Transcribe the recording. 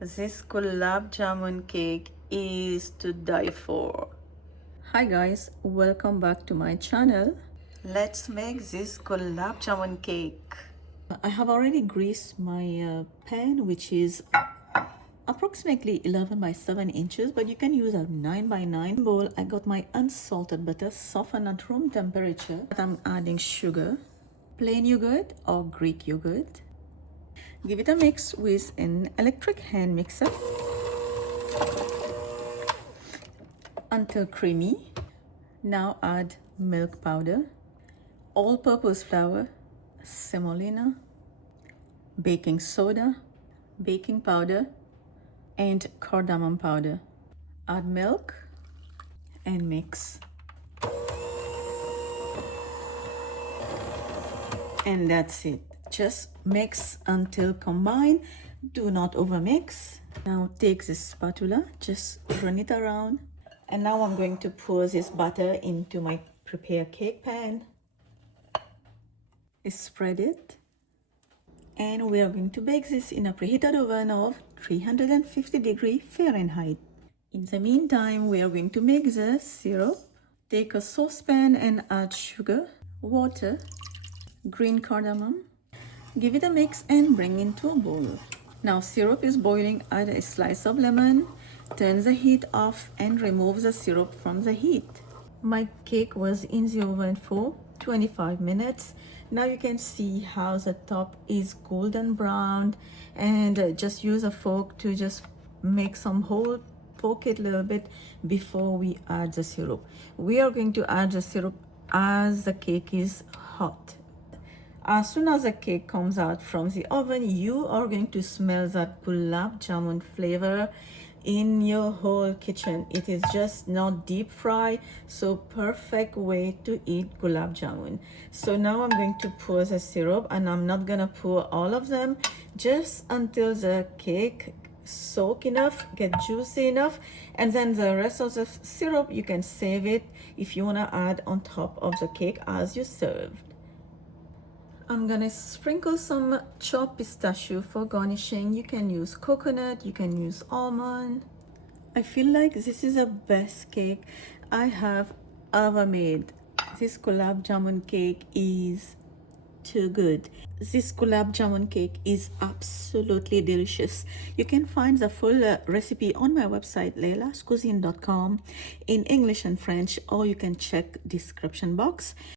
This Gulaab Jamun cake is to die for. Hi guys, welcome back to my channel. Let's make this Gulaab Jamun cake. I have already greased my pan, which is approximately 11 by 7 inches, but you can use a 9 by 9 bowl. I got my unsalted butter softened at room temperature. I'm adding sugar, plain yogurt or Greek yogurt. Give it a mix with an electric hand mixer until creamy. Now add milk powder, all-purpose flour, semolina, baking soda, baking powder, and cardamom powder. Add milk and mix. And that's it. Just mix until combined. Do not overmix. Now take this spatula, just run it around. And now I'm going to pour this butter into my prepared cake pan. Spread it. And we are going to bake this in a preheated oven of 350 degrees Fahrenheit. In the meantime, we are going to make the syrup. Take a saucepan and add sugar, water, green cardamom. Give it a mix and bring into a bowl. Now syrup is boiling. Add a slice of lemon. Turn the heat off and remove the syrup from the heat. My cake was in the oven for 25 minutes. Now you can see how the top is golden brown, and just use a fork to just make some hole, poke it a little bit before we add the syrup. We are going to add the syrup as the cake is hot. As soon as the cake comes out from the oven, you are going to smell that Gulaab Jamun flavor in your whole kitchen. It is just not deep fry, so perfect way to eat Gulaab Jamun. So now I'm going to pour the syrup, and I'm not gonna pour all of them, just until the cake soak enough, get juicy enough, and then the rest of the syrup you can save it if you want to add on top of the cake as you serve. I'm gonna sprinkle some chopped pistachio for garnishing. You can use coconut, you can use almond. I feel like this is the best cake I have ever made. This Gulaab Jamun cake is too good. This Gulaab Jamun cake is absolutely delicious. You can find the full recipe on my website lailascuisine.com in English and French, or you can check description box.